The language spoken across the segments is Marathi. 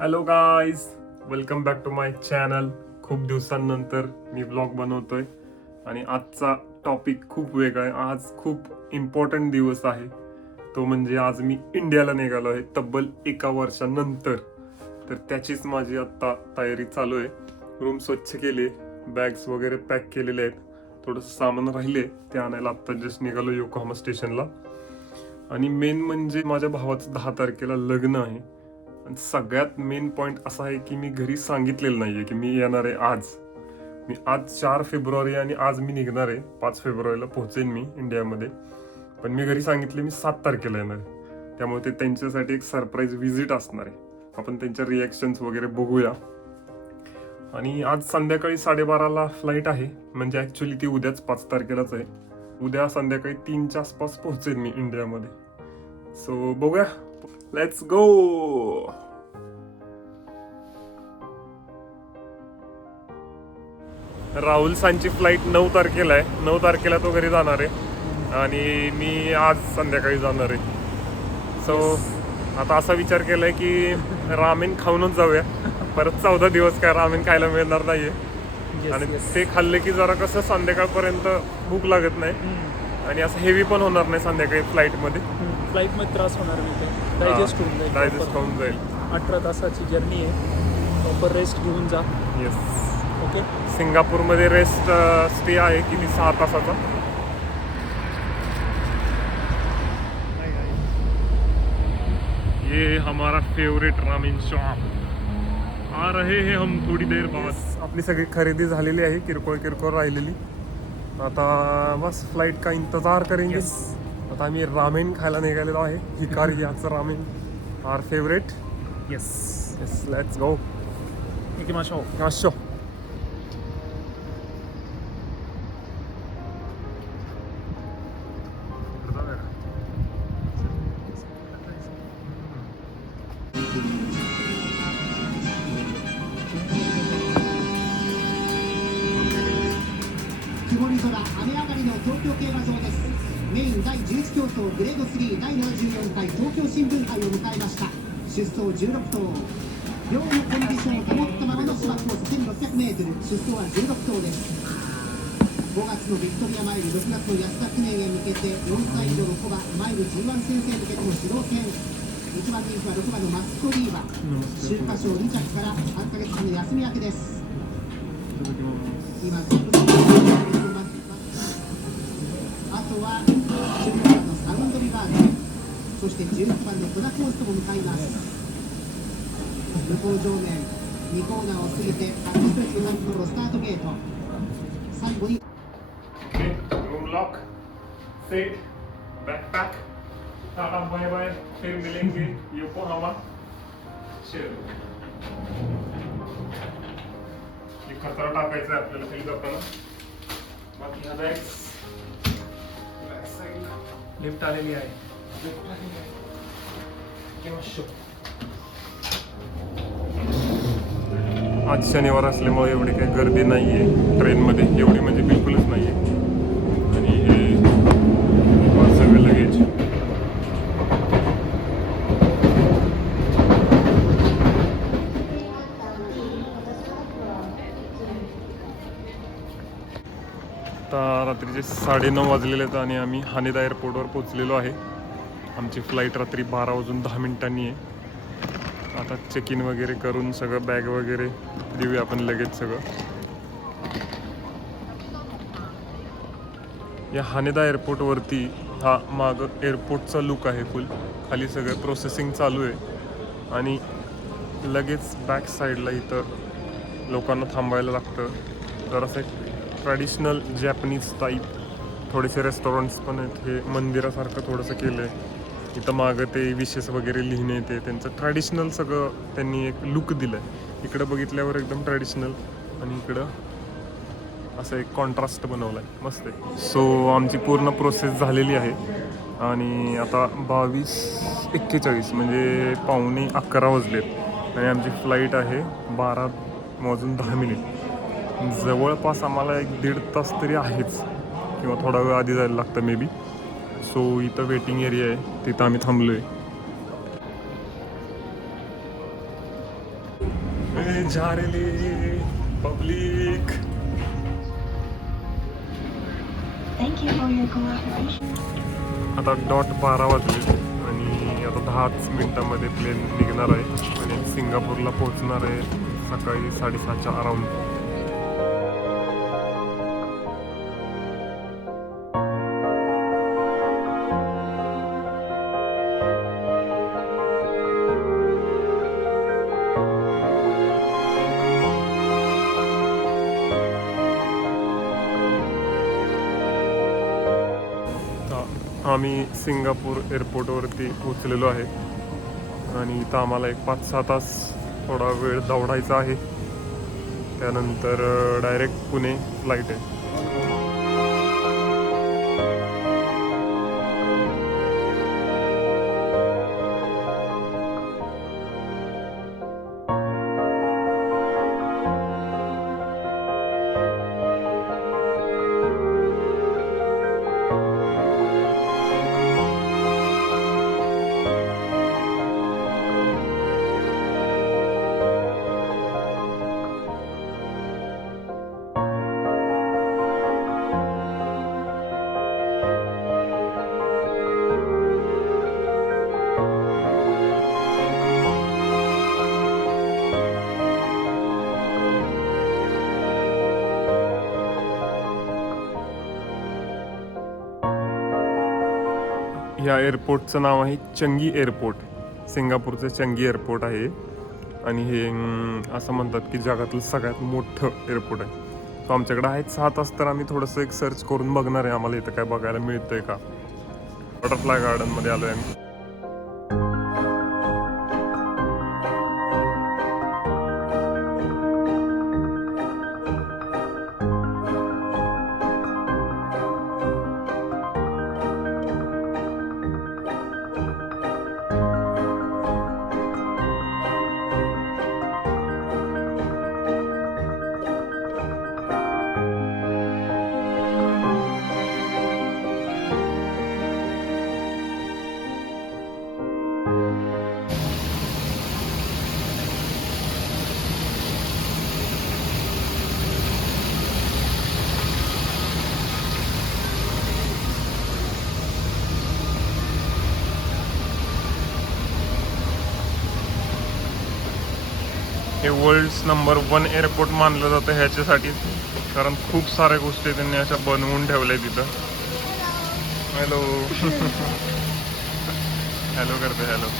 Hello guys, welcome back to my channel. खूप दिवसांनंतर मी व्लॉग बनवतोय आणि आजचा टॉपिक खूप वेगळा आहे. आज खूप इम्पॉर्टंट दिवस आहे. तो म्हणजे आज मी इंडियाला निघालो आहे तब्बल 1 वर्षानंतर. तर त्याचीच माझी आत्ता तयारी चालू आहे. रूम स्वच्छ केली, बॅग्स वगैरे पॅक केलेले आहेत. थोडंसं सामान राहिले ते आणायला आत्ता जस्ट निघालो योकोहामा स्टेशनला. आणि मेन म्हणजे माझ्या भावाचं 10 तारखेला लग्न आहे. आणि सगळ्यात मेन पॉइंट असा आहे की मी घरी सांगितलेलं नाहीये की मी येणार आहे आज. मी आज 4 फेब्रुवारी आणि आज मी निघणार आहे. 5 फेब्रुवारीला पोहोचेन मी इंडियामध्ये. पण मी घरी सांगितले मी 7 तारखेला येणार आहे. त्यामुळे ते त्यांच्यासाठी एक सरप्राईज व्हिजिट असणार आहे. आपण त्यांच्या रिॲक्शन्स वगैरे बघूया. आणि आज संध्याकाळी 12:30ला फ्लाईट आहे. म्हणजे ऍक्च्युली ती उद्याच 5 तारखेलाच आहे. उद्या संध्याकाळी 3च्या आसपास पोहोचेन मी इंडियामध्ये. सो बघूया, let's go. Rahul Sanchi flight 9 तारखेला आहे. 9 तारखेला तो घरी जाणार आहे आणि मी आज संध्याकाळी जाणार आहे. सो आता असा विचार केलाय की रामेन खाऊनच जाऊया. परत 14 दिवस काय रामेन खायला मिळणार नाहीये. आणि ते खाल्ले की जरा कसं संध्याकाळपर्यंत भूक लागत नाही आणि असं हेवी पण होणार नाही संध्याकाळी फ्लाईटमध्ये त्रास होणार नाही. डायजेस्ट होऊन जाईल. 18 तासाची जर्नी आहे. प्रॉपर रेस्ट घेऊन जा. येस. ओके. सिंगापूरमध्ये रेस्ट स्टे आहे किती 6 तासाचा. ये हमारा फेवरेट रामेन शॉप. आ रहे हैं हम थोडी देर बाद. आपली सगळी खरेदी झालेली आहे, किरकोळ राहिलेली. आता बस फ्लाइट का इंतजार करेंगे. आता आम्ही रामेन खायला निघालेलो आहे. हिकारी याचं ramen are favourite. Yes yes, let's go. माशो.メイン第11競争グレード3第74回東京新聞杯を迎えました。出走16頭、両のコンディションを保ったままの芝コース 1600m、 出走は16頭です。5月のビクトリアマイル、6月の安田記念へ向けて4歳以上のコバマイル G1 戦線向けての主導権。1番人気は6番のマスコリーバ、秋華賞2着から3ヶ月間の休み明けです。今あとは16番のサウンドリバーデン、そして16番のコナコースとも向かいます。向こう上面2コーナーを過ぎてアクスプレスのところスタートゲート。最後にरूम लॉक, सेट, बैकपैक, टाटा बाय बाय, फिर मिलेंगे योकोहामा. कचरा टाकायचा आहे आपल्याला खाली जाताना. बाकी हा बॅग्स लिफ्ट आलेली आहे. आज शनिवार असल्यामुळे एवढी काही गर्दी नाहीये ट्रेनमध्ये, एवढी म्हणजे बिलकुलच नाहीये. आणि हे सगळं लगेज. आता रात्रीचे 9:30 वाजलेले आहेत आणि आम्ही हानेदा एअरपोर्टवर पोहोचलेलो आहे. आमची फ्लाईट रात्री 12:10 आहे. आता चेक इन वगैरे करून सगळं बॅग वगैरे देऊया आपण लगेच सगळं. या हानेदा एअरपोर्टवरती हा मागं एअरपोर्टचा लुक आहे फुल. खाली सगळं प्रोसेसिंग चालू आहे आणि लगेच बॅक साईडला इथं लोकांना थांबायला लागतं. जरासं एक ट्रॅडिशनल जॅपनीज टाईप थोडेसे रेस्टॉरंट्स पण आहेत. हे मंदिरासारखं थोडंसं केलं आहे. इथं मागं ते विशेष वगैरे लिहिणे, ते त्यांचं ट्रॅडिशनल सगळं त्यांनी एक लुक दिलं आहे. इकडं बघितल्यावर एकदम ट्रॅडिशनल आणि इकडं असं एक कॉन्ट्रास्ट बनवला आहे, मस्त आहे. सो आमची पूर्ण प्रोसेस झालेली आहे आणि आता 22:41 म्हणजे 11:45 वाजलेत आणि आमची फ्लाईट आहे 12:10. जवळपास आम्हाला 1-1.5 तास तरी आहेच किंवा थोडा वेळ आधी जायला लागतं मे बी. सो इथं वेटिंग एरिया आहे, तिथं आम्ही थांबलो आहे. झालेले public. Thank you for your cooperation. आता डॉट 12 वाजले आणि आता 10 मिनिटामध्ये प्लेन निघणार आहे आणि सिंगापूरला पोहोचणार आहे सकाळी 7:30च्या अराउंड. आम्ही सिंगापूर एअरपोर्टवरती पोचलेलो आहे आणि इथं आम्हाला एक 5-6 तास थोडा वेळ दौडायचा आहे. त्यानंतर डायरेक्ट पुणे फ्लाईट आहे. या एअरपोर्टचं नाव आहे चंगी एअरपोर्ट. सिंगापूरचं चंगी एअरपोर्ट आहे आणि हे असं म्हणतात की जगातलं सगळ्यात मोठं एअरपोर्ट आहे. सो आमच्याकडे आहेत 6 तास, तर आम्ही थोडंसं एक सर्च करून बघणार आहे आम्हाला इथं काय बघायला मिळतंय का. बटरफ्लाय गार्डनमध्ये आलो आहे आम्ही. हे वर्ल्ड्स नंबर 1 एअरपोर्ट मानलं जातं ह्याच्यासाठी, कारण खूप साऱ्या गोष्टी त्यांनी अशा बनवून ठेवल्या तिथं. हॅलो हॅलो करते हॅलो.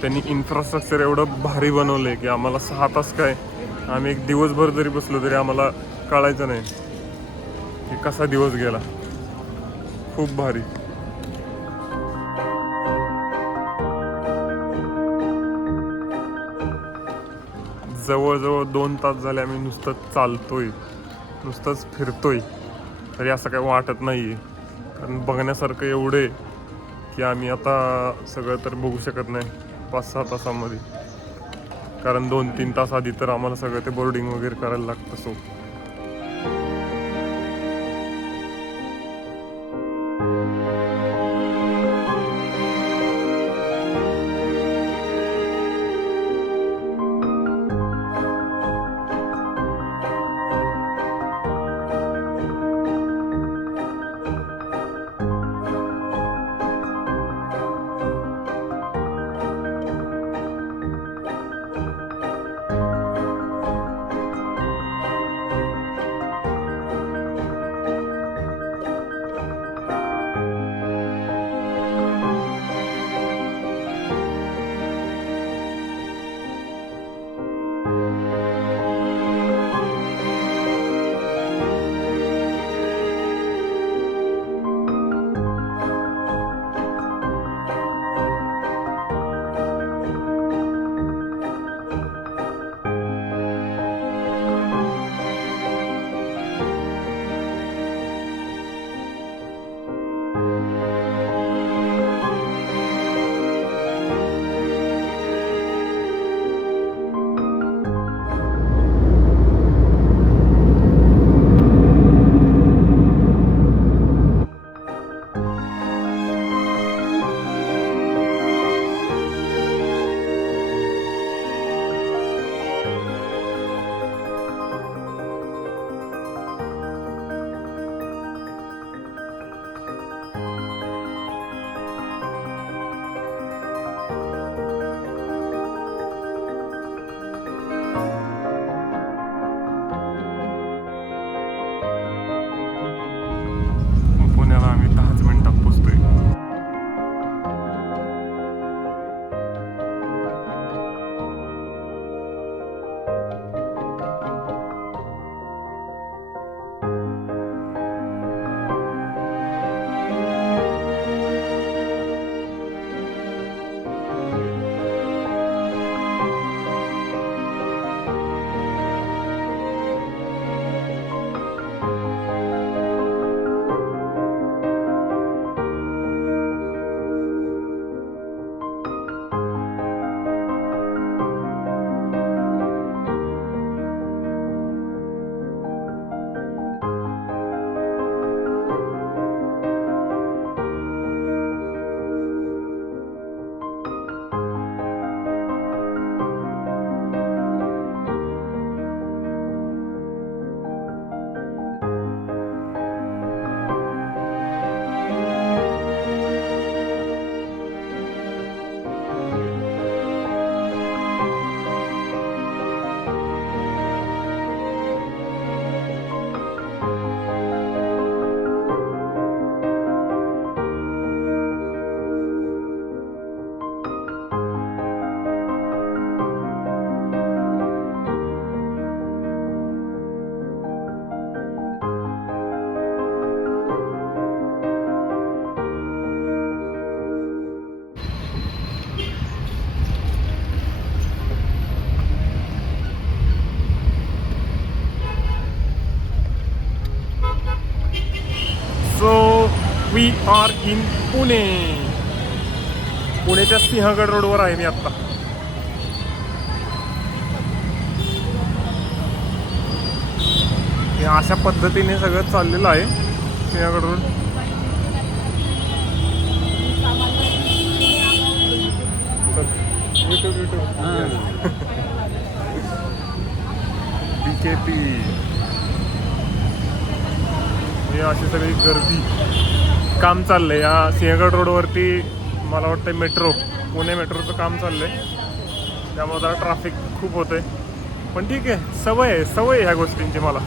त्यांनी इन्फ्रास्ट्रक्चर एवढं भारी बनवलं आहे की आम्हाला 6 तास काय, आम्ही एक दिवसभर जरी बसलो तरी आम्हाला कळायचं नाही की कसा दिवस गेला. खूप भारी. जवळजवळ 2 तास झाले आम्ही नुसतं चालतोय, नुसतंच फिरतोय, तरी असं काही वाटत नाही आहे. कारण बघण्यासारखं एवढं आहे की आम्ही आता सगळं तर बघू शकत नाही 5-6 तासामध्ये, कारण 2-3 तास आधी तर आम्हाला सगळं ते बोर्डिंग वगैरे करायला लागतं. So we are in Pune. पुण्याच्या सिंहगड रोडवर आहे मी आत्ता. हे अशा पद्धतीने सगळं चाललेलं आहे सिंहगड रोड. BKP. हे अशी सगळी गर्दी. काम चाललंय या सिंहगड रोडवरती. मला वाटतं मेट्रो, पुणे मेट्रोचं काम चाललंय, त्यामुळे जरा ट्रॅफिक खूप होतंय. पण ठीक आहे, सवय आहे ह्या गोष्टींची मला.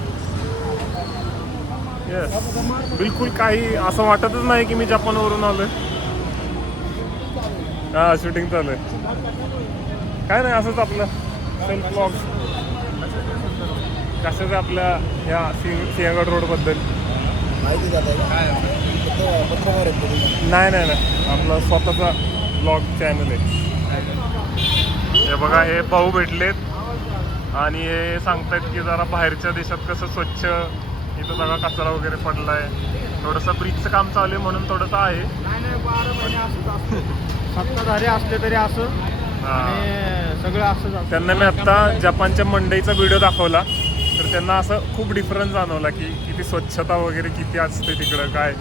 येस, बिलकुल काही असं वाटतच नाही की मी जपानवरून आलोय. हा, शूटिंग चालू आहे. काय नाही, असंच आपलं सेल्फ ब्लॉग. कशाचं आपल्या ह्या सिंहगड रोडबद्दल नाही, आपला स्वतःचा ब्लॉग चॅनल आहे. हे बघा, हे भाऊ भेटलेत आणि हे सांगतायत की जरा बाहेरच्या देशात कसं स्वच्छ, इथं सगळा कचरा वगैरे पडलाय. थोडंसं ब्रिजचं काम चालू आहे म्हणून थोडंसं आहे. सत्ताधारी असले तरी असं सगळं असं. त्यांना मी आत्ता जपानच्या मंडईचा व्हिडिओ दाखवला, तर त्यांना असं खूप डिफरन्स जाणवला की किती स्वच्छता वगैरे किती असते तिकडं. काय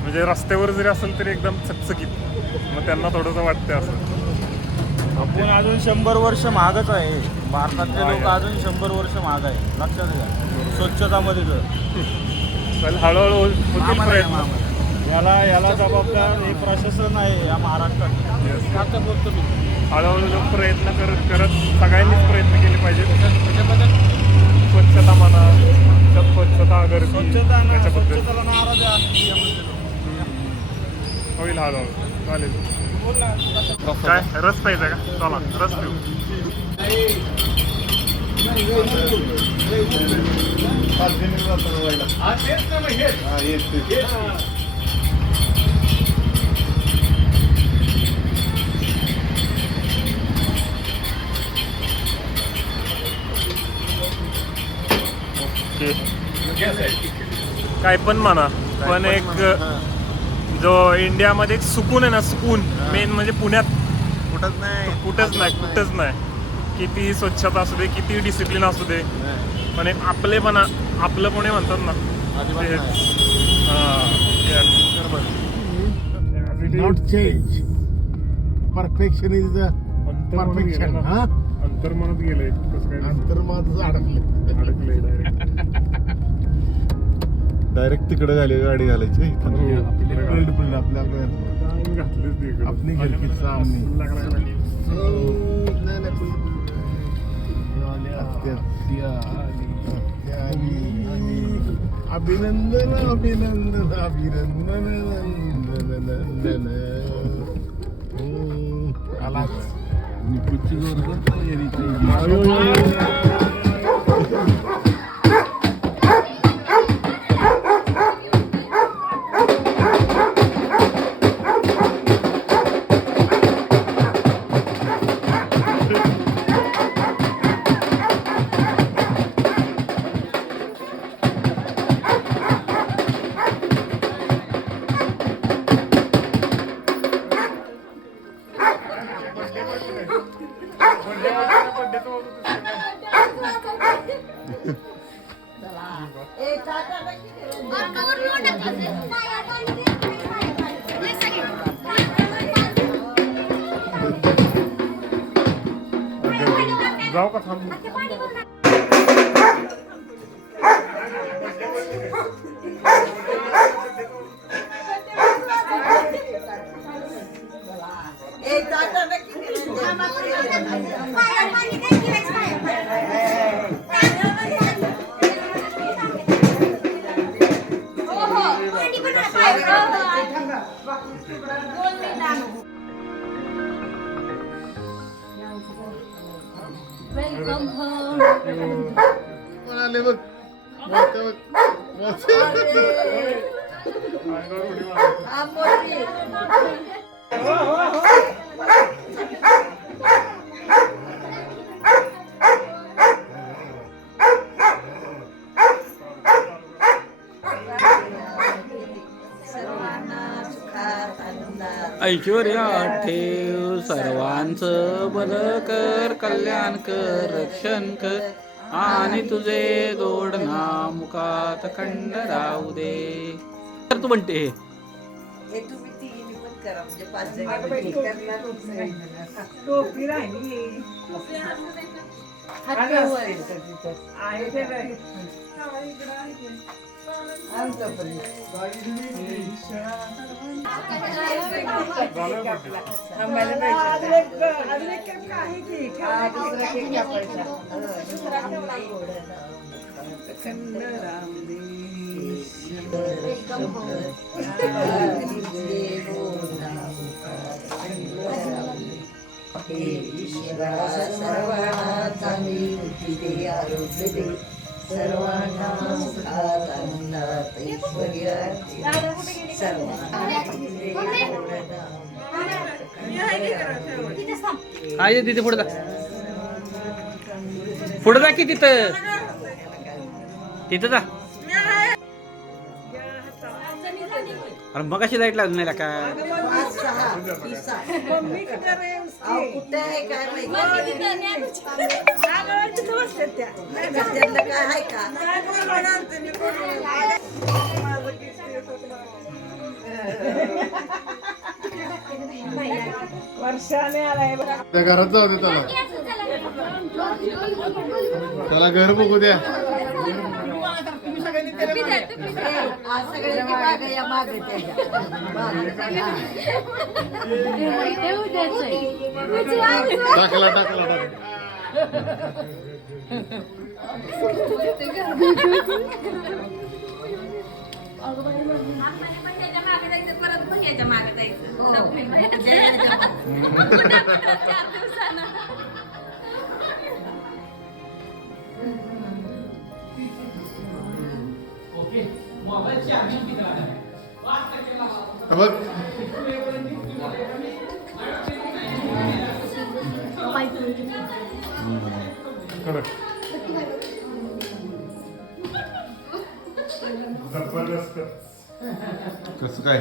म्हणजे रस्त्यावर जरी असेल तरी एकदम चकचकीत. मग त्यांना थोडंसं वाटतंय असं. आपण अजून 100 वर्ष महागच आहे. भारतातले लोक अजून 100 वर्ष महाग आहे, लक्षात घ्या स्वच्छतामध्ये. तर हळूहळू होतील प्रयत्न. याला जबाबदार हे प्रशासन आहे या महाराष्ट्रात. आता बोलतो मी, हळूहळू प्रयत्न करत सगळ्यांनीच प्रयत्न केले पाहिजेत. स्वच्छता म्हणा, स्वच्छता गर्दी, त्याच्याबद्दल होईल हळूहळू. चालेल. काय रस पाहिजे का? चला रस पिऊ. काय पण म्हणा, पण एक जो इंडियामध्ये एक सुकून आहे ना, सुकून मेन म्हणजे पुण्यात कुठंच नाही. किती स्वच्छता असू दे, किती डिसिप्लिन असू दे, पण एक आपलेपणा, आपलं पुणे म्हणतात ना. Not change. Perfection is the perfection. हा? अंतर्मनात गेलंय. कसं काय अंतर्मनातच अडकले. डायरेक्ट तिकडे गाडी घालायची. अपनी घर के सामने. अभिनंदन अभिनंदन अभिनंदन. आलाच पुढची जोर जाऊ का थांबू? Welcome home. आले बघ. ऐश्वर्या ठेव सर्वांचं भलं कर, कल्याण कर, रक्षण कर, आणि तुझे गोड नाम मुखात खंड राहू दे. तर तू म्हणते हे तुम्ही तिघींनी पण करा म्हणजे 5 जण टोपी राहिली सर्वांना चांगली बुद्धी दे, आरोग्य दे, सर्वांना सुखात आनंदात ऐश्वर्य दे, सर्वांना आहे तिथे पुढे जा, पुढे जा की तिथं तिथं जा. अरे मग अशी लाईट लागली नाही का? 5, 6, 30. कुठे आहे काय माहिती काय आहे का? वर्षाने आलाय त्या घरात जाऊ दे त्याला, त्याला घर बघू द्या. आज सगळ्यांनी माग या माग टाकला टाकला टाकला. बघ जबरदस्त. कसं काय